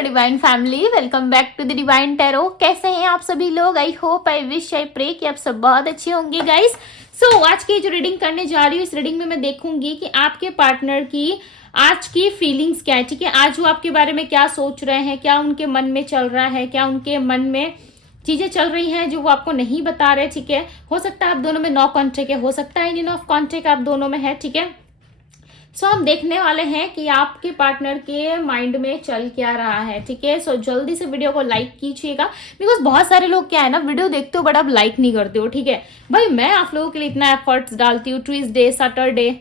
Hello divine family, welcome back to the divine tarot. कैसे हैं आप सभी लोग? I hope, I wish, I pray कि आप सब बहुत अच्छे होंगे गाइस। सो आज की जो रीडिंग करने जा रही हूँ, इस रीडिंग में मैं देखूंगी कि आपके पार्टनर की आज की फीलिंग्स क्या है। ठीक है, आज वो आपके बारे में क्या सोच रहे हैं, क्या उनके मन में चल रहा है, क्या उनके मन में चीजें चल रही हैं जो वो आपको नहीं बता रहे। ठीक है, हो सकता है आप दोनों में नो कॉन्टेक्ट है, हो सकता है इन ऑफ कॉन्टेक्ट आप दोनों में है। ठीक है, सो हम देखने वाले हैं कि आपके पार्टनर के माइंड में चल क्या रहा है। ठीक है, सो जल्दी से वीडियो को लाइक कीजिएगा, बिकॉज बहुत सारे लोग क्या है ना, वीडियो देखते हो बट आप लाइक नहीं करते हो। ठीक है भाई, मैं आप लोगों के लिए इतना एफर्ट्स डालती हूँ। ट्यूसडे सैटरडे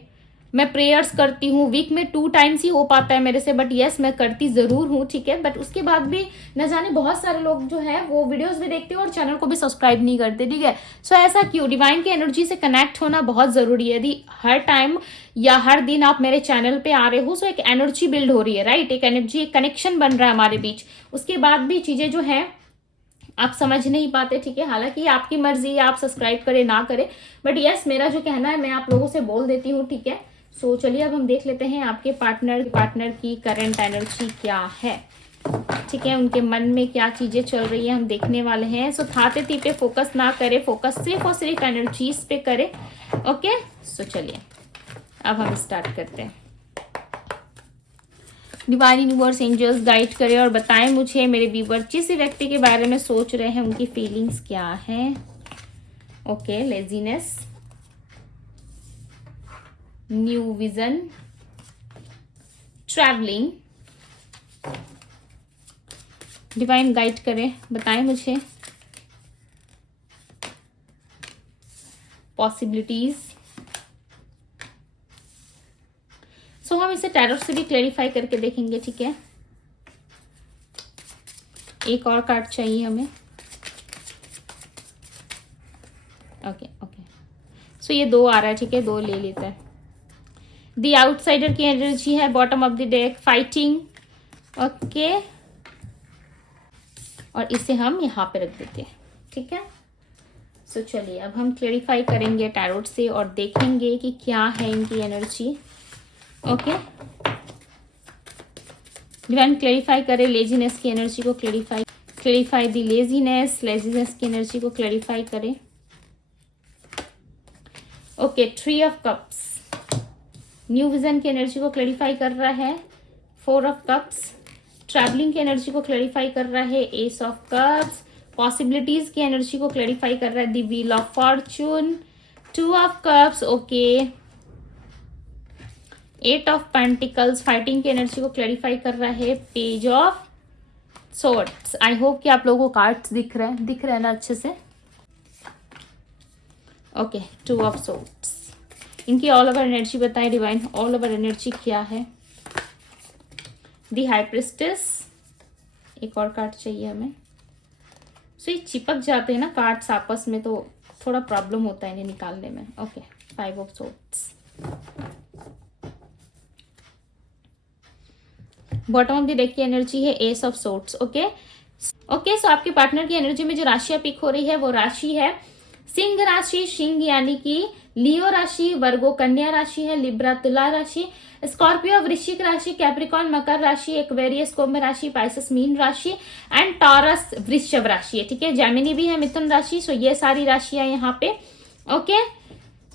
मैं प्रेयर्स करती हूँ, वीक में 2 टाइम्स ही हो पाता है मेरे से, बट यस मैं करती जरूर हूँ। ठीक है, बट उसके बाद भी न जाने बहुत सारे लोग जो है वो वीडियोस भी देखते हैं और चैनल को भी सब्सक्राइब नहीं करते। ठीक है, सो ऐसा क्यों? डिवाइन की एनर्जी से कनेक्ट होना बहुत जरूरी है। यदि हर टाइम या हर दिन आप मेरे चैनल पे आ रहे हो, सो एक एनर्जी बिल्ड हो रही है, राइट? एक एनर्जी, एक कनेक्शन बन रहा है हमारे बीच। उसके बाद भी चीजें जो है आप समझ नहीं पाते। ठीक है, हालांकि आपकी मर्जी है, आप सब्सक्राइब करें ना करें, बट यस मेरा जो कहना है मैं आप लोगों से बोल देती हूँ। ठीक है, सो चलिए अब हम देख लेते हैं आपके पार्टनर की करंट एनर्जी क्या है। ठीक है, उनके मन में क्या चीजें चल रही है हम देखने वाले हैं। सो थाते थी पे फोकस ना करें, फोकस सिर्फ और सिर्फ एनर्जीज पे करें। ओके, सो चलिए अब हम स्टार्ट करते हैं। डिवाइन यूनिवर्स एंजल्स गाइड करें और बताएं मुझे मेरे व्यूअर जिस व्यक्ति के बारे में सोच रहे हैं उनकी फीलिंग्स क्या है। Okay, laziness, new vision, travelling. Divine guide करें, बताएं मुझे पॉसिबिलिटीज। सो हम इसे टैरो से भी क्लैरिफाई करके देखेंगे। ठीक है, एक और कार्ड चाहिए हमें। ओके ओके, सो ये 2 आ रहा है। ठीक है, 2 ले लेता है। दी आउटसाइडर की एनर्जी है, bottom of the deck, fighting. Okay, और इसे हम यहाँ पे रख देते हैं। ठीक है, सो चलिए अब हम क्लैरिफाई करेंगे टैरोट से और देखेंगे कि क्या है इनकी एनर्जी। ओके, डिवाइन क्लैरिफाई करे लेजीनेस की एनर्जी को, क्लैरिफाई दी लेजीनेस की एनर्जी को क्लैरिफाई करे। Okay, 3 of cups new vision की एनर्जी को क्लैरिफाई कर रहा है। 4 ऑफ कप्स ट्रैवलिंग की एनर्जी को क्लैरिफाई कर रहा है। एस ऑफ कप्स पॉसिबिलिटीज की एनर्जी को क्लैरिफाई कर रहा है। The wheel of Fortune, 2 of cups. Okay, 8 of pentacles fighting की एनर्जी को क्लैरिफाई कर रहा है। Page of swords. I hope कि आप लोगों को कार्ड्स दिख रहे हैं ना अच्छे से। Okay, 2 of swords. इनकी ऑल ओवर एनर्जी बताएं डिवाइन, ऑल ओवर एनर्जी क्या है। दी हाई प्रिस्टेस, एक और कार्ड चाहिए हमें। सो ये चिपक जाते हैं ना कार्ड्स आपस में, तो थोड़ा प्रॉब्लम होता है इन्हें निकालने में। Okay, 5 of swords. Bottom of the deck की एनर्जी है ace of swords. Okay okay, so आपके पार्टनर की एनर्जी में जो राशियां पिक हो रही है वो राशि है सिंह राशि, सिंह यानी कि लियो राशि, वर्गो कन्या राशि है, लिब्रा तुला राशि, स्कॉर्पियो वृश्चिक राशि, कैप्रिकॉन मकर राशि, एक्वेरियस कुंभ राशि, पाइसेस मीन राशि एंड टॉरस वृषभ राशि है। ठीक है, जेमिनी भी है मिथुन राशि। सो ये सारी राशियां यहाँ पे। ओके,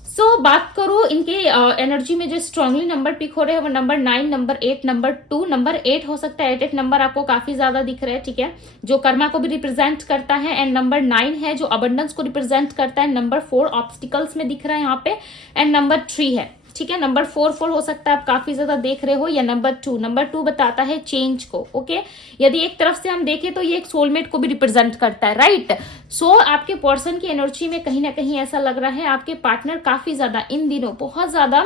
सो बात करूं इनके एनर्जी में जो स्ट्रांगली नंबर पिक हो रहे हैं वो नंबर 9, नंबर 8, नंबर 2, नंबर 8 हो सकता है। 8 नंबर आपको काफी ज्यादा दिख रहा है। ठीक है, जो कर्मा को भी रिप्रेजेंट करता है। एंड नंबर 9 है जो अबंडेंस को रिप्रेजेंट करता है। नंबर 4 ऑब्स्टिकल्स में दिख रहा है यहाँ पे। एंड नंबर 3 है। ठीक है, नंबर 4 हो सकता है आप काफी ज्यादा देख रहे हो, या नंबर 2 बताता है चेंज को। ओके, यदि एक तरफ से हम देखें तो ये एक सोलमेट को भी रिप्रेजेंट करता है, राइट? सो आपके पर्सन की एनर्जी में कहीं ना कहीं ऐसा लग रहा है आपके पार्टनर काफी ज्यादा इन दिनों बहुत ज्यादा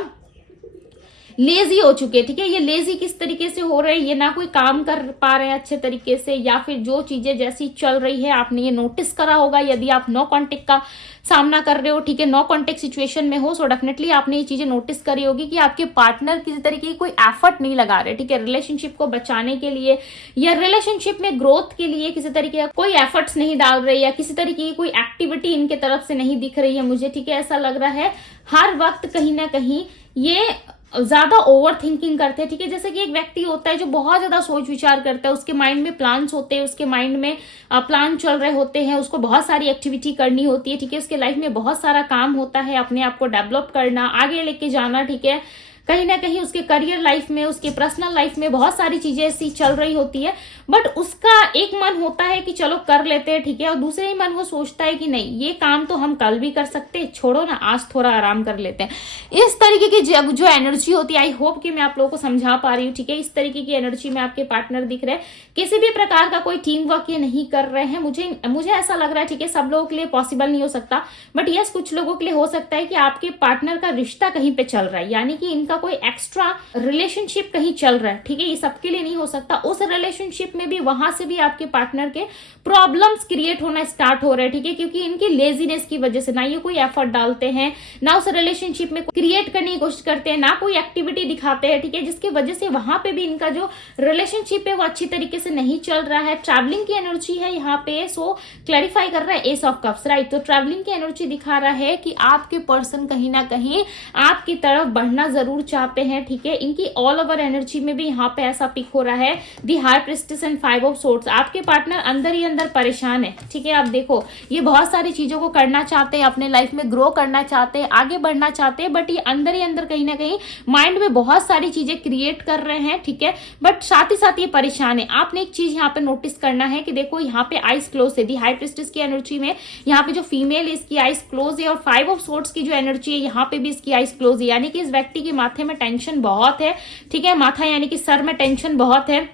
लेजी हो चुके हैं। ठीक है, ये लेजी किस तरीके से हो रहे हैं, ये ना कोई काम कर पा रहे हैं अच्छे तरीके से, या फिर जो चीजें जैसी चल रही है आपने ये नोटिस करा होगा यदि आप नो कॉन्टेक्ट का सामना कर रहे हो। ठीक है, नो कॉन्टेक्ट सिचुएशन में हो, सो डेफिनेटली आपने ये चीजें नोटिस करी होगी कि आपके पार्टनर किसी तरीके की कोई एफर्ट नहीं लगा रहे। ठीक है, रिलेशनशिप को बचाने के लिए या रिलेशनशिप में ग्रोथ के लिए किसी तरीके का कोई एफर्ट्स नहीं डाल रहे, या किसी तरीके की कोई एक्टिविटी इनके तरफ से नहीं दिख रही है मुझे। ठीक है, ऐसा लग रहा है हर वक्त कहीं ना कहीं ये ज्यादा ओवर थिंकिंग करते हैं, ठीक है। जैसे कि एक व्यक्ति होता है जो बहुत ज्यादा सोच विचार करता है, उसके माइंड में प्लान्स होते हैं, उसके माइंड में प्लान चल रहे होते हैं, उसको बहुत सारी एक्टिविटी करनी होती है, ठीक है। उसके लाइफ में बहुत सारा काम होता है, अपने आप को डेवलप करना, आगे लेके जाना, ठीक है। कहीं ना कहीं उसके करियर लाइफ में, उसके पर्सनल लाइफ में बहुत सारी चीजें ऐसी चल रही होती है, बट उसका एक मन होता है कि चलो कर लेते हैं, ठीक है, और दूसरे ही मन वो सोचता है कि नहीं, ये काम तो हम कल भी कर सकते हैं, छोड़ो ना, आज थोड़ा आराम कर लेते हैं। इस तरीके की जो एनर्जी होती है, आई होप कि मैं आप लोगों को समझा पा रही हूँ, ठीक है। इस तरीके की एनर्जी में आपके पार्टनर दिख रहे हैं, किसी भी प्रकार का कोई टीम वर्क ये नहीं कर रहे हैं। मुझे ऐसा लग रहा है, ठीक है, सब लोगों के लिए पॉसिबल नहीं हो सकता, बट यस कुछ लोगों के लिए हो सकता है कि आपके पार्टनर का रिश्ता कहीं पे चल रहा है, यानी कि इनका कोई एक्स्ट्रा रिलेशनशिप कहीं चल रहा है, ठीक है। ये सबके लिए नहीं हो सकता। उस रिलेशनशिप में भी, वहां से भी आपके पार्टनर के प्रॉब्लम्स क्रिएट होना स्टार्ट हो रहे हैं, ठीक है, क्योंकि इनकी लेजीनेस की वजह से ना ये कोई एफर्ट डालते हैं, ना उस रिलेशनशिप में क्रिएट करने की कोशिश करते हैं, ना कोई एक्टिविटी दिखाते हैं, ठीक है, जिसकी वजह से वहां पे भी इनका जो रिलेशनशिप है वो अच्छी तरीके से नहीं चल रहा है। ट्रैवलिंग की एनर्जी है यहाँ पे, सो क्लैरिफाई कर रहा है एस ऑफ कप्स, राइट। तो ट्रैवलिंग की एनर्जी दिखा रहा है कि आपके पर्सन कहीं ना कहीं आपकी तरफ बढ़ना जरूर चाहते हैं, ठीक है। इनकी ऑल ओवर एनर्जी में भी यहाँ पे ऐसा पिक हो रहा है, the high priestess and 5 of swords. आपके पार्टनर अंदर ही अंदर परेशान है, ठीक है। आप देखो, ये बहुत सारी चीजों को करना चाहते हैं, अपने लाइफ में ग्रो करना चाहते हैं, आगे बढ़ना चाहते हैं, बट ये अंदर ही अंदर कहीं ना कहीं माइंड में बहुत सारी चीजें क्रिएट कर रहे हैं, ठीक है, बट साथ ही साथ ये परेशान है। आपने एक चीज यहाँ पे नोटिस करना है कि देखो यहाँ पे आइज क्लोज है, दी हाई प्रिस्टेस की एनर्जी में यहाँ पे जो फीमेल है इसकी आइज क्लोज है, और 5 ऑफ सोर्ड्स की जो एनर्जी है यहाँ पे भी इसकी आइज क्लोज है, यानी कि इस व्यक्ति के माथे में टेंशन बहुत है, ठीक है। माथा यानी कि सर में टेंशन बहुत है,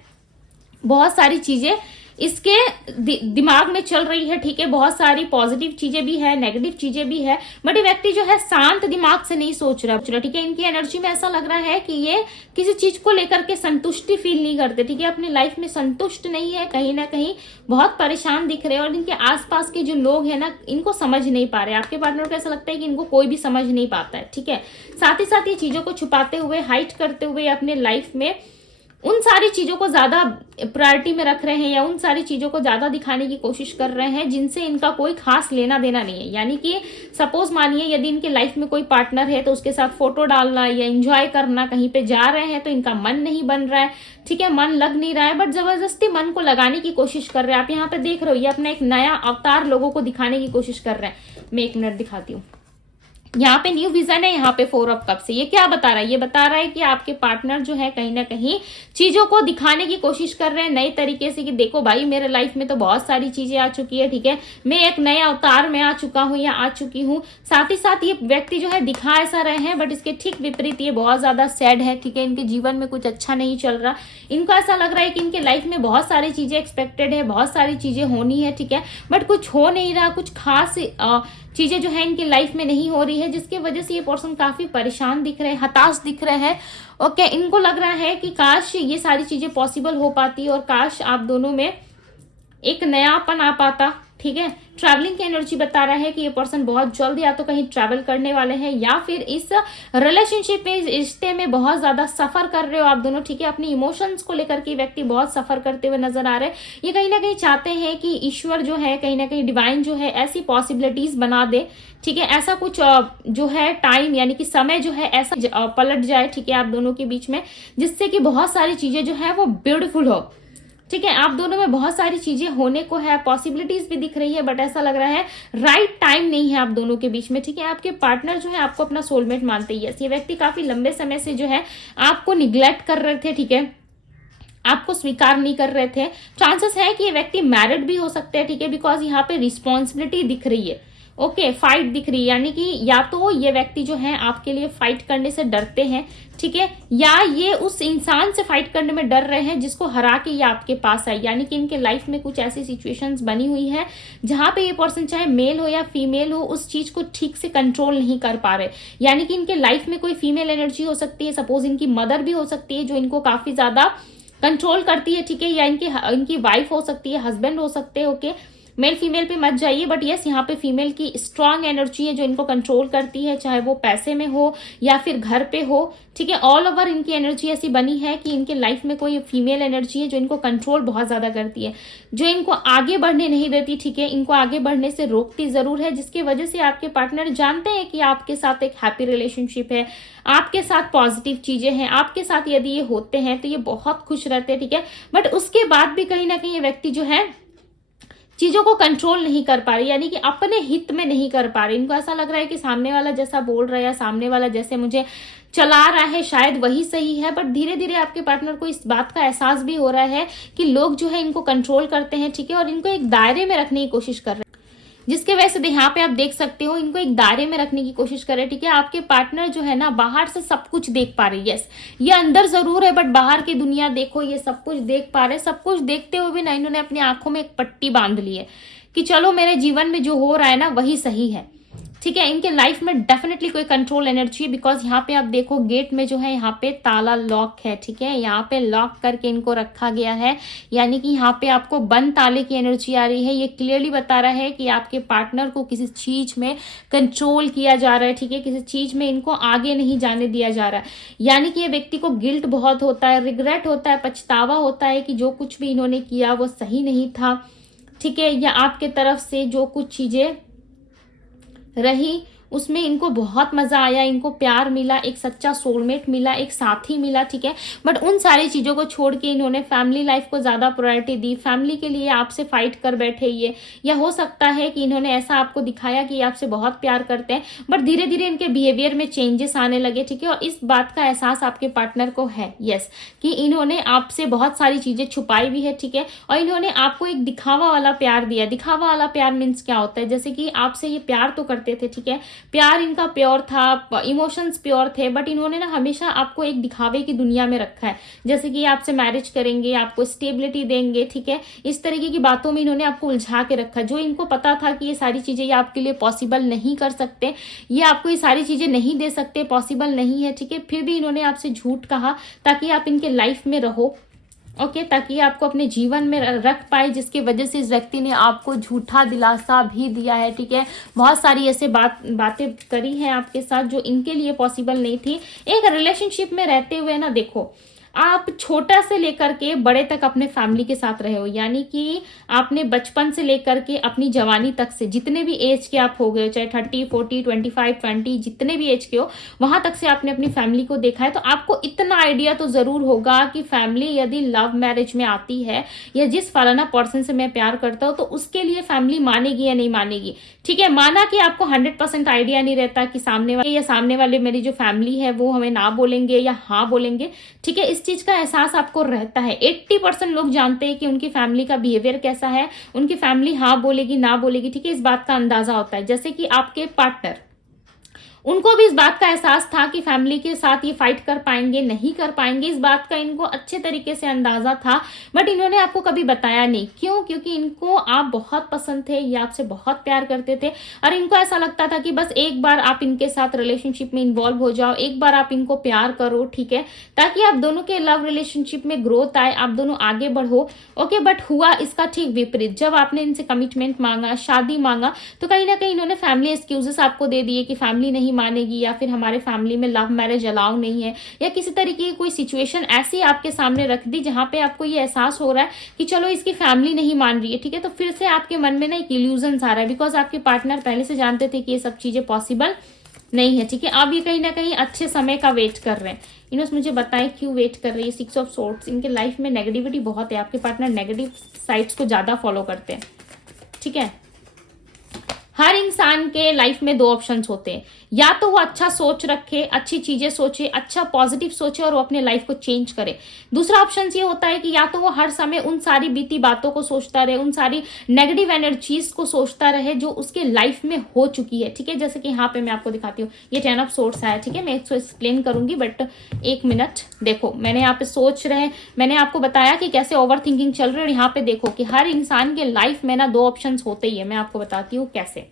बहुत सारी चीजें इसके दिमाग में चल रही है, ठीक है। बहुत सारी पॉजिटिव चीजें भी है, नेगेटिव चीजें भी है, बट ये व्यक्ति जो है शांत दिमाग से नहीं सोच रहा, ठीक है। इनकी एनर्जी में ऐसा लग रहा है कि ये किसी चीज को लेकर के संतुष्टि फील नहीं करते, ठीक है, अपनी लाइफ में संतुष्ट नहीं है, कहीं ना कहीं बहुत परेशान दिख रहे हैं, और इनके आसपास के जो लोग हैं ना, इनको समझ नहीं पा रहे। आपके पार्टनर को ऐसा लगता है कि इनको कोई भी समझ नहीं पाता है, ठीक है। साथ ही साथ ये चीजों को छुपाते हुए, हाइड करते हुए अपने लाइफ में उन सारी चीजों को ज्यादा प्रायोरिटी में रख रहे हैं, या उन सारी चीजों को ज्यादा दिखाने की कोशिश कर रहे हैं जिनसे इनका कोई खास लेना देना नहीं है। यानी कि सपोज मानिए यदि इनके लाइफ में कोई पार्टनर है तो उसके साथ फोटो डालना या एंजॉय करना, कहीं पे जा रहे हैं तो इनका मन नहीं बन रहा है, ठीक है, मन लग नहीं रहा है, बट जबरदस्ती मन को लगाने की कोशिश कर रहे हैं। आप यहाँ पे देख रहे हो, ये अपना एक नया अवतार लोगों को दिखाने की कोशिश कर रहे हैं। मैं 1 मिनट दिखाती हूँ। यहाँ पे न्यू विजन है, यहाँ पे 4 ऑफ कप्स है। ये क्या बता रहा है? ये बता रहा है कि आपके पार्टनर जो है कहीं ना कहीं चीजों को दिखाने की कोशिश कर रहे हैं नए तरीके से, कि देखो भाई मेरे लाइफ में तो बहुत सारी चीजें आ चुकी है, ठीक है, मैं एक नए अवतार में आ चुका हूँ या आ चुकी हूँ। साथ ही साथ ये व्यक्ति जो है दिखा ऐसा रहे हैं, बट इसके ठीक विपरीत ये बहुत ज्यादा सैड है, ठीक है, इनके जीवन में कुछ अच्छा नहीं चल रहा। इनको ऐसा लग रहा है कि इनके लाइफ में बहुत सारी चीजें एक्सपेक्टेड है, बहुत सारी चीजें होनी है, ठीक है, बट कुछ हो नहीं रहा, कुछ खास चीजें जो है इनकी लाइफ में नहीं हो रही है, जिसकी वजह से ये पर्सन काफी परेशान दिख रहे हैं, हताश दिख रहे हैं। ओके, इनको लग रहा है कि काश ये सारी चीजें पॉसिबल हो पाती और काश आप दोनों में एक नयापन आ पाता, ठीक है। ट्रैवलिंग की एनर्जी बता रहा है कि ये पर्सन बहुत जल्द या तो कहीं ट्रैवल करने वाले हैं, या फिर इस रिलेशनशिप में, इस रिश्ते में बहुत ज्यादा सफर कर रहे हो आप दोनों, ठीक है। अपनी इमोशंस को लेकर के व्यक्ति बहुत सफर करते हुए नजर आ रहे हैं। ये कहीं ना कहीं चाहते हैं कि ईश्वर जो है, कहीं ना कहीं डिवाइन जो है ऐसी पॉसिबिलिटीज बना दे, ठीक है, ऐसा कुछ जो है टाइम यानी कि समय जो है ऐसा पलट जाए, ठीक है, आप दोनों के बीच में, जिससे कि बहुत सारी चीजें जो है वो ब्यूटीफुल हो, ठीक है। आप दोनों में बहुत सारी चीजें होने को है, पॉसिबिलिटीज भी दिख रही है, बट ऐसा लग रहा है राइट टाइम नहीं है आप दोनों के बीच में, ठीक है। आपके पार्टनर जो है आपको अपना सोलमेट मानते ही है। ये व्यक्ति काफी लंबे समय से जो है आपको निग्लेक्ट कर रहे थे, ठीक है, आपको स्वीकार नहीं कर रहे थे। चांसेस है कि ये व्यक्ति मैरिड भी हो सकते हैं, ठीक है, बिकॉज यहाँ पे रिस्पॉन्सिबिलिटी दिख रही है। ओके, फाइट दिख रही है, यानी कि या तो ये व्यक्ति जो है आपके लिए फाइट करने से डरते हैं, ठीक है, या ये उस इंसान से फाइट करने में डर रहे हैं जिसको हरा के ये आपके पास आए। यानी कि इनके लाइफ में कुछ ऐसी सिचुएशंस बनी हुई है जहां पे ये पर्सन चाहे मेल हो या फीमेल हो, उस चीज को ठीक से कंट्रोल नहीं कर पा रहे। यानी कि इनके लाइफ में कोई फीमेल एनर्जी हो सकती है, सपोज इनकी मदर भी हो सकती है जो इनको काफी ज्यादा कंट्रोल करती है, ठीक है, या इनकी वाइफ हो सकती है, हस्बैंड हो सकते हैं, ओके, मेल फीमेल पे मत जाइए, बट यस यहाँ पे फीमेल की स्ट्रांग एनर्जी है जो इनको कंट्रोल करती है, चाहे वो पैसे में हो या फिर घर पे हो, ठीक है। ऑल ओवर इनकी एनर्जी ऐसी बनी है कि इनके लाइफ में कोई फीमेल एनर्जी है जो इनको कंट्रोल बहुत ज्यादा करती है, जो इनको आगे बढ़ने नहीं देती, ठीक है। इनको आगे बढ़ने से रोकती जरूर है, जिसकी वजह से आपके पार्टनर जानते हैं कि आपके साथ एक हैप्पी रिलेशनशिप है, आपके साथ पॉजिटिव चीजें हैं, आपके साथ यदि ये होते हैं तो ये बहुत खुश रहते हैं, ठीक है। बट उसके बाद भी कहीं ना कहीं ये व्यक्ति जो है चीजों को कंट्रोल नहीं कर पा रही, यानी कि अपने हित में नहीं कर पा रही। इनको ऐसा लग रहा है कि सामने वाला जैसा बोल रहा है, सामने वाला जैसे मुझे चला रहा है शायद वही सही है, बट धीरे धीरे आपके पार्टनर को इस बात का एहसास भी हो रहा है कि लोग जो है इनको कंट्रोल करते हैं, ठीक है, और इनको एक दायरे में रखने की कोशिश कर रहे हैं, जिसके वजह से यहाँ पे आप देख सकते हो इनको एक दायरे में रखने की कोशिश कर रहे हैं, ठीक है। आपके पार्टनर जो है ना बाहर से सब कुछ देख पा रही है, यस ये अंदर जरूर है, बट बाहर की दुनिया देखो, ये सब कुछ देख पा रहे हैं। सब कुछ देखते हुए भी ना इन्होंने अपनी आंखों में एक पट्टी बांध ली है कि चलो मेरे जीवन में जो हो रहा है ना वही सही है, ठीक है। इनके लाइफ में डेफिनेटली कोई कंट्रोल एनर्जी है, बिकॉज यहाँ पे आप देखो गेट में जो है यहाँ पे ताला लॉक है, ठीक है, यहाँ पे लॉक करके इनको रखा गया है, यानी कि यहाँ पे आपको बंद ताले की एनर्जी आ रही है। ये क्लियरली बता रहा है कि आपके पार्टनर को किसी चीज में कंट्रोल किया जा रहा है, ठीक है, किसी चीज में इनको आगे नहीं जाने दिया जा रहा है, यानी कि ये व्यक्ति को गिल्ट बहुत होता है, रिग्रेट होता है, पछतावा होता है कि जो कुछ भी इन्होंने किया वो सही नहीं था, ठीक है, या आपके तरफ से जो कुछ चीजें रही उसमें इनको बहुत मजा आया, इनको प्यार मिला, एक सच्चा सोलमेट मिला, एक साथी मिला, ठीक है। बट उन सारी चीजों को छोड़ के इन्होंने फैमिली लाइफ को ज्यादा प्रायोरिटी दी, फैमिली के लिए आपसे फाइट कर बैठे ये, या हो सकता है कि इन्होंने ऐसा आपको दिखाया कि आपसे बहुत प्यार करते हैं, बट धीरे धीरे इनके बिहेवियर में चेंजेस आने लगे, ठीक है। और इस बात का एहसास आपके पार्टनर को है, यस, कि इन्होंने आपसे बहुत सारी चीजें छुपाई भी है, ठीक है, और इन्होंने आपको एक दिखावा वाला प्यार दिया। दिखावा वाला प्यार मीन्स क्या होता है, जैसे कि आपसे ये प्यार तो करते थे, ठीक है, प्यार इनका प्योर था, इमोशंस प्योर थे, बट इन्होंने ना हमेशा आपको एक दिखावे की दुनिया में रखा है, जैसे कि आपसे मैरिज करेंगे, आपको स्टेबिलिटी देंगे, ठीक है, इस तरीके की बातों में इन्होंने आपको उलझा के रखा। जो इनको पता था कि ये सारी चीजें ये आपके लिए पॉसिबल नहीं कर सकते, ये आपको ये सारी चीजें नहीं दे सकते, पॉसिबल नहीं है, ठीक है, फिर भी इन्होंने आपसे झूठ कहा ताकि आप इनके लाइफ में रहो, ओके, ताकि आपको अपने जीवन में रख पाए, जिसकी वजह से इस व्यक्ति ने आपको झूठा दिलासा भी दिया है, ठीक है। बहुत सारी ऐसे बातें करी हैं आपके साथ जो इनके लिए पॉसिबल नहीं थी। एक रिलेशनशिप में रहते हुए ना देखो, आप छोटा से लेकर के बड़े तक अपने फैमिली के साथ रहे हो, यानी कि आपने बचपन से लेकर के अपनी जवानी तक से जितने भी एज के आप हो गए, चाहे 30, 40, 25, 20 जितने भी एज के हो, वहां तक से आपने अपनी फैमिली को देखा है, तो आपको इतना आइडिया तो जरूर होगा कि फैमिली यदि लव मैरिज में आती है या जिस फलाना पर्सन से मैं प्यार करता हूँ तो उसके लिए फैमिली मानेगी या नहीं मानेगी, ठीक है। माना कि आपको 100% आइडिया नहीं रहता कि सामने वाले मेरी जो फैमिली है वो हमें ना बोलेंगे या हाँ बोलेंगे, ठीक है, इस चीज का एहसास आपको रहता है। 80% लोग जानते हैं कि उनकी फैमिली का बिहेवियर कैसा है, उनकी फैमिली हाँ बोलेगी ना बोलेगी, ठीक है, इस बात का अंदाजा होता है। जैसे कि आपके पार्टनर, उनको भी इस बात का एहसास था कि फैमिली के साथ ये फाइट कर पाएंगे नहीं कर पाएंगे, इस बात का इनको अच्छे तरीके से अंदाजा था, बट इन्होंने आपको कभी बताया नहीं। क्यों? क्योंकि इनको आप बहुत पसंद थे, ये आपसे बहुत प्यार करते थे, और इनको ऐसा लगता था कि बस एक बार आप इनके साथ रिलेशनशिप में इन्वॉल्व हो जाओ, एक बार आप इनको प्यार करो, ठीक है, ताकि आप दोनों के लव रिलेशनशिप में ग्रोथ आए, आप दोनों आगे बढ़ो, ओके। बट हुआ इसका ठीक विपरीत। जब आपने इनसे कमिटमेंट मांगा, शादी मांगा, तो कहीं ना कहीं इन्होंने फैमिली एक्सक्यूजेस आपको दे दिए कि फैमिली नहीं मानेगी, या फिर हमारे फैमिली में लव मैरिज अलाउ नहीं है, या किसी तरीके की कोई सिचुएशन ऐसी आपके सामने रख दी जहां पे आपको ये एहसास हो रहा है कि चलो इसकी फैमिली नहीं मान रही है, ठीक है, तो फिर से आपके मन में ना एक इल्यूजन आ रहा है, बिकॉज आपके पार्टनर पहले से जानते थे कि ये सब चीजें पॉसिबल नहीं है, ठीक है। अब ये कहीं ना कहीं अच्छे समय का वेट कर रहे हैं। इन्होंने मुझे बताएं क्यों वेट कर रही है। 6 ऑफ सोर्ड्स, इनके लाइफ में नेगेटिविटी बहुत है, आपके पार्टनर नेगेटिव साइड्स को ज्यादा फॉलो करते हैं, ठीक है। हर इंसान के लाइफ में 2 ऑप्शंस होते हैं, या तो वो अच्छा सोच रखे, अच्छी चीजें सोचे, अच्छा पॉजिटिव सोचे और वो अपने लाइफ को चेंज करे। दूसरा ऑप्शन ये होता है कि या तो वो हर समय उन सारी बीती बातों को सोचता रहे, उन सारी नेगेटिव एनर्जीज को सोचता रहे जो उसके लाइफ में हो चुकी है, ठीक है। जैसे कि यहाँ पे मैं आपको दिखाती हूँ, ये 10 ऑफ सोर्ड्स है, ठीक है, मैं इसको एक्सप्लेन करूंगी, बट 1 मिनट देखो। मैंने यहाँ पे सोच रहे, मैंने आपको बताया कि कैसे ओवर थिंकिंग चल रही है, और यहाँ पे देखो कि हर इंसान के लाइफ में ना 2 ऑप्शन होते ही है। मैं आपको बताती हूँ कैसे।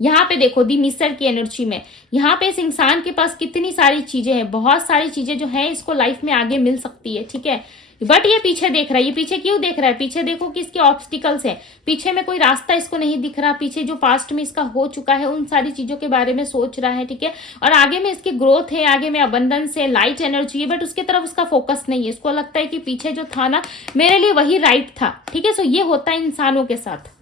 यहाँ पे देखो दी मिस्टर की एनर्जी में, यहाँ पे इस इंसान के पास कितनी सारी चीजें हैं, बहुत सारी चीजें जो है इसको लाइफ में आगे मिल सकती है, ठीक है। बट ये पीछे देख रहा है। ये पीछे क्यों देख रहा है? पीछे देखो कि इसके ऑब्स्टिकल्स है, पीछे में कोई रास्ता इसको नहीं दिख रहा, पीछे जो पास्ट में इसका हो चुका है उन सारी चीजों के बारे में सोच रहा है, ठीक है। और आगे में इसकी ग्रोथ है, आगे में अबंडेंस है, लाइट एनर्जी है, बट उसके तरफ उसका फोकस नहीं है। इसको लगता है कि पीछे जो था ना मेरे लिए वही राइट था, ठीक है। सो ये होता है इंसानों के साथ।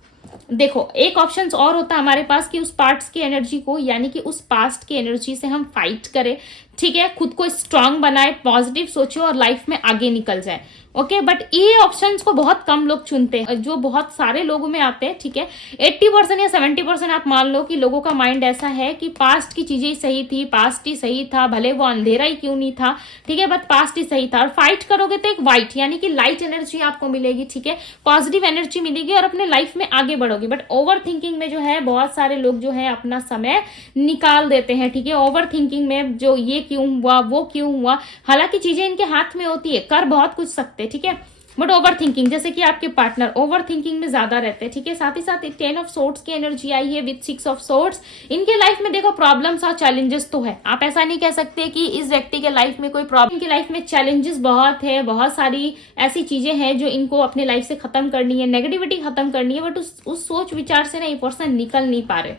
देखो एक ऑप्शन और होता है हमारे पास कि उस पार्ट्स की एनर्जी को, यानी कि उस पास्ट की एनर्जी से हम फाइट करें, ठीक है, खुद को स्ट्रांग बनाए, पॉजिटिव सोचे और लाइफ में आगे निकल जाए। ओके, बट ये ऑप्शंस को बहुत कम लोग चुनते हैं, जो बहुत सारे लोगों में आते हैं, ठीक है। 80% या 70% आप मान लो कि लोगों का माइंड ऐसा है कि पास्ट की चीजें ही सही थी, पास्ट ही सही था, भले वो अंधेरा ही क्यों नहीं था, ठीक है, बट पास्ट ही सही था। और फाइट करोगे तो एक वाइट यानी कि लाइट एनर्जी आपको मिलेगी, ठीक है, पॉजिटिव एनर्जी मिलेगी और अपने लाइफ में आगे बढ़ोगे। बट ओवर थिंकिंग में जो है बहुत सारे लोग जो है अपना समय निकाल देते हैं, ठीक है। ओवर थिंकिंग में जो ये क्यों हुआ, वो क्यों हुआ, हालांकि चीजें इनके हाथ में होती है, कर बहुत कुछ सकते, ठीक है, बट ओवर थिंकिंग, जैसे कि आपके पार्टनर ओवर थिंकिंग में ज्यादा रहते हैं, ठीक है। साथ ही साथ 10 ऑफ सोर्ड्स की एनर्जी आई है विद 6 ऑफ सोर्ड्स। इनके लाइफ में देखो प्रॉब्लम्स और चैलेंजेस तो है, आप ऐसा नहीं कह सकते कि इस व्यक्ति के लाइफ में कोई प्रॉब्लम। इनकी लाइफ में चैलेंजेस बहुत है, बहुत सारी ऐसी चीजें हैं जो इनको अपने लाइफ से खत्म करनी है, नेगेटिविटी खत्म करनी है, बट उस सोच विचार से ना ये पर्सन निकल नहीं पा रहे,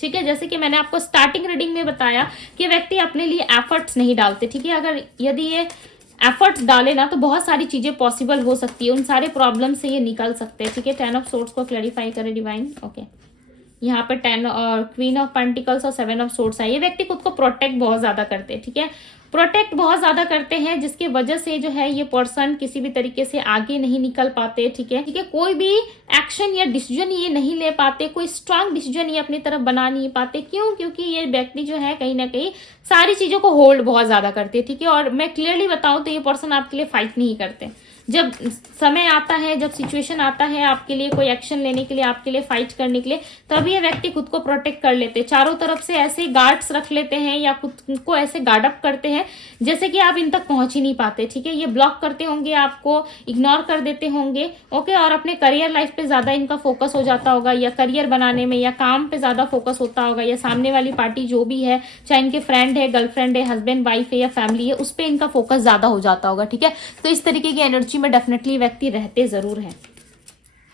ठीक है। जैसे कि मैंने आपको स्टार्टिंग रीडिंग में बताया कि व्यक्ति अपने लिए एफर्ट्स नहीं डालते, ठीक है। अगर यदि ये एफर्ट्स डाले ना तो बहुत सारी चीजें पॉसिबल हो सकती है, उन सारे प्रॉब्लम से ये निकल सकते हैं, ठीक है। 10 ऑफ सोर्ड्स को क्लैरिफाई करें डिवाइन। ओके, यहाँ पर 10 और क्वीन ऑफ पेंटिकल्स और 7 ऑफ सोर्ड्स है। ये व्यक्ति खुद को प्रोटेक्ट बहुत ज्यादा करते हैं, ठीक है, प्रोटेक्ट बहुत ज्यादा करते हैं, जिसकी वजह से जो है ये पर्सन किसी भी तरीके से आगे नहीं निकल पाते, ठीक है, ठीक है। कोई भी एक्शन या डिसीजन ये नहीं ले पाते, कोई स्ट्रांग डिसीजन ये अपनी तरफ बना नहीं पाते। क्यों? क्योंकि ये व्यक्ति जो है कहीं ना कहीं सारी चीजों को होल्ड बहुत ज्यादा करते हैं, ठीक है। और मैं क्लियरली बताऊं तो ये पर्सन आपके लिए फाइट नहीं करते। जब समय आता है, जब सिचुएशन आता है आपके लिए कोई एक्शन लेने के लिए, आपके लिए फाइट करने के लिए, तभी ये व्यक्ति खुद को प्रोटेक्ट कर लेते हैं, चारों तरफ से ऐसे गार्ड्स रख लेते हैं या खुद को ऐसे गार्ड अप करते हैं जैसे कि आप इन तक पहुंच ही नहीं पाते, ठीक है। ये ब्लॉक करते होंगे, आपको इग्नोर कर देते होंगे, ओके। और अपने करियर लाइफ पे ज्यादा इनका फोकस हो जाता होगा, या करियर बनाने में या काम पे ज्यादा फोकस होता होगा, या सामने वाली पार्टी जो भी है, चाहे इनके फ्रेंड है, गर्लफ्रेंड है, हस्बैंड वाइफ है या फैमिली है, उस पर इनका फोकस ज्यादा हो जाता होगा, ठीक है। तो इस तरीके की एनर्जी में डेफिनेटली व्यक्ति रहते जरूर हैं,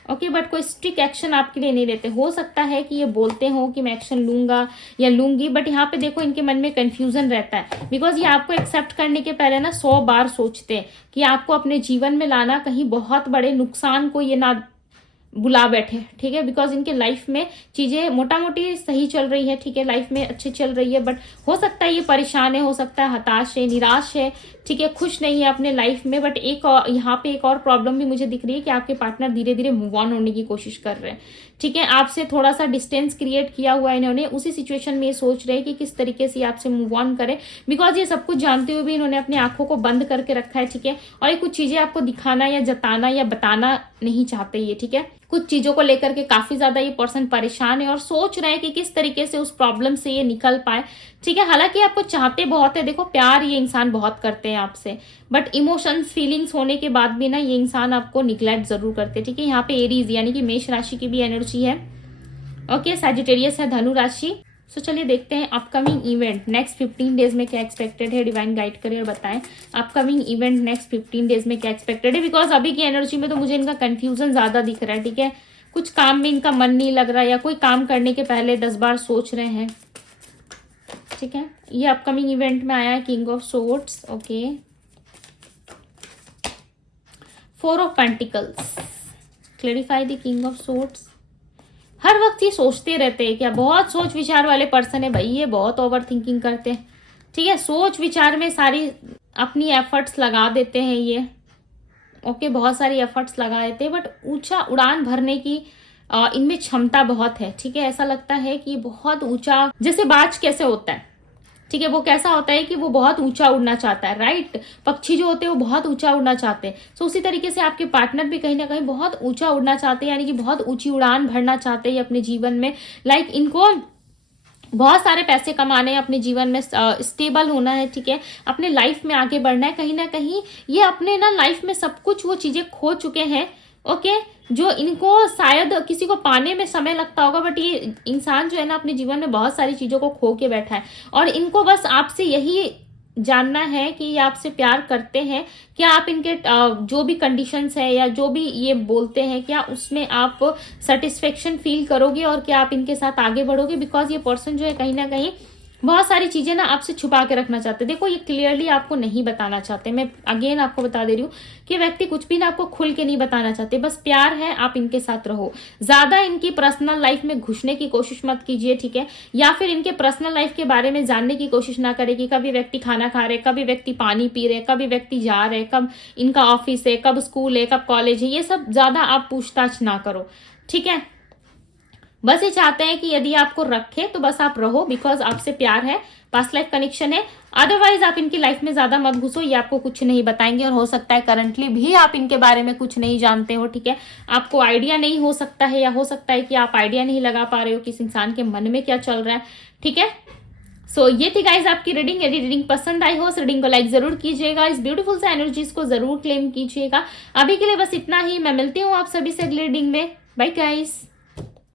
ओके, बट कोई स्ट्रिक्ट एक्शन आपके लिए नहीं लेते। हो सकता है कि ये बोलते हो कि मैं एक्शन लूंगा या लूंगी, बट यहाँ पे देखो इनके मन में कंफ्यूजन रहता है, बिकॉज ये आपको एक्सेप्ट करने के पहले ना 100 बार सोचते हैं कि आपको अपने जीवन में लाना, कहीं बहुत बड़े नुकसान को ये ना बुला बैठे, ठीक है। बिकॉज इनके लाइफ में चीजें मोटा मोटी सही चल रही है, ठीक है, लाइफ में अच्छी चल रही है, बट हो सकता है ये परेशान है, हो सकता है हताश है, निराश है, ठीक है, खुश नहीं है अपने लाइफ में। बट एक और यहाँ पे एक और प्रॉब्लम भी मुझे दिख रही है कि आपके पार्टनर धीरे धीरे मूव ऑन होने की कोशिश कर रहे हैं, ठीक है। आपसे थोड़ा सा डिस्टेंस क्रिएट किया हुआ है इन्होंने, उसी सिचुएशन में ये सोच रहे हैं कि किस तरीके से आपसे मूव ऑन करें, बिकॉज ये सब कुछ जानते हुए भी इन्होंने अपनी आंखों को बंद करके रखा है, ठीक है। और ये कुछ चीजें आपको दिखाना या जताना या बताना नहीं चाहते ये, ठीक है। कुछ चीजों को लेकर के काफी ज्यादा ये पर्सन परेशान है और सोच रहे हैं कि किस तरीके से उस प्रॉब्लम से ये निकल पाए, ठीक है। हालांकि आपको चाहते बहुत है, देखो प्यार ये इंसान बहुत करते हैं आपसे, बट इमोशंस फीलिंग्स होने के बाद भी ना ये इंसान आपको निग्लेक्ट जरूर करते हैं, ठीक है। यहाँ पे एरीज यानी कि मेष राशि की भी एनर्जी है, ओके। सैजिटेरियस है धनु राशि। सो चलिए देखते हैं अपकमिंग इवेंट नेक्स्ट 15 डेज में क्या एक्सपेक्टेड है, डिवाइन गाइड करिए और बताएं अपकमिंग इवेंट नेक्स्ट 15 डेज में क्या एक्सपेक्टेड है। बिकॉज अभी की एनर्जी में तो मुझे इनका कंफ्यूजन ज्यादा दिख रहा है, ठीक है। कुछ काम में इनका मन नहीं लग रहा, या कोई काम करने के पहले 10 बार सोच रहे हैं, ठीक है। ये अपकमिंग इवेंट में आया है king of swords, okay. 4 of pentacles, clarify the king of swords. हर वक्त ये सोचते रहते हैं, क्या बहुत सोच विचार वाले पर्सन है भाई, ये बहुत ओवर थिंकिंग करते हैं, ठीक है। सोच विचार में सारी अपनी एफर्ट्स लगा देते हैं ये, ओके, बहुत सारी एफर्ट्स लगा देते हैं, बट ऊंचा उड़ान भरने की इनमें क्षमता बहुत है, ठीक है। ऐसा लगता है कि बहुत ऊंचा, जैसे बाज कैसे होता है, ठीक है, वो कैसा होता है कि वो बहुत ऊंचा उड़ना चाहता है, राइट। पक्षी जो होते हैं वो बहुत ऊंचा उड़ना चाहते हैं, तो उसी तरीके से आपके पार्टनर भी कहीं ना कहीं बहुत ऊंचा उड़ना चाहते हैं, यानी कि बहुत ऊंची उड़ान भरना चाहते हैं अपने जीवन में। लाइक इनको बहुत सारे पैसे कमाने हैं, अपने जीवन में स्टेबल होना है, ठीक है, अपने लाइफ में आगे बढ़ना है। कहीं ना कहीं ये अपने ना लाइफ में सब कुछ वो चीजें खो चुके हैं, ओके, जो इनको शायद किसी को पाने में समय लगता होगा, बट ये इंसान जो है ना अपने जीवन में बहुत सारी चीजों को खो के बैठा है, और इनको बस आपसे यही जानना है कि ये आपसे प्यार करते हैं, क्या आप इनके जो भी कंडीशंस है या जो भी ये बोलते हैं क्या उसमें आप सेटिस्फेक्शन फील करोगे और क्या आप इनके साथ आगे बढ़ोगे। बिकॉज ये पर्सन जो है कहीं ना कहीं बहुत सारी चीजें ना आपसे छुपा के रखना चाहते हैं। देखो ये क्लियरली आपको नहीं बताना चाहते। मैं अगेन आपको बता दे रही हूँ कि व्यक्ति कुछ भी ना आपको खुल के नहीं बताना चाहते, बस प्यार है, आप इनके साथ रहो। ज्यादा इनकी पर्सनल लाइफ में घुसने की कोशिश मत कीजिए, ठीक है, या फिर इनके पर्सनल लाइफ के बारे में जानने की कोशिश ना करें कि कभी व्यक्ति खाना खा रहे, कभी व्यक्ति पानी पी रहे, कभी व्यक्ति जा रहे, कब इनका ऑफिस है, कब स्कूल है, कब कॉलेज है, ये सब ज्यादा आप पूछताछ ना करो, ठीक है। बस ये चाहते हैं कि यदि आपको रखे तो बस आप रहो, बिकॉज आपसे प्यार है, पास्ट लाइफ कनेक्शन है। अदरवाइज आप इनकी लाइफ में ज्यादा मत घुसो, ये आपको कुछ नहीं बताएंगे और हो सकता है करंटली भी आप इनके बारे में कुछ नहीं जानते हो, ठीक है। आपको आइडिया नहीं हो सकता है, या हो सकता है कि आप आइडिया नहीं लगा पा रहे हो कि इस इंसान के मन में क्या चल रहा है, ठीक है। सो ये थी गाइज आपकी रीडिंग। यदि रीडिंग पसंद आई हो इस रीडिंग को लाइक जरूर कीजिएगा, इस ब्यूटीफुल से एनर्जीज को जरूर क्लेम कीजिएगा। अभी के लिए बस इतना ही, मैं मिलती हूँ आप सभी से अगली रीडिंग में। Bye guys.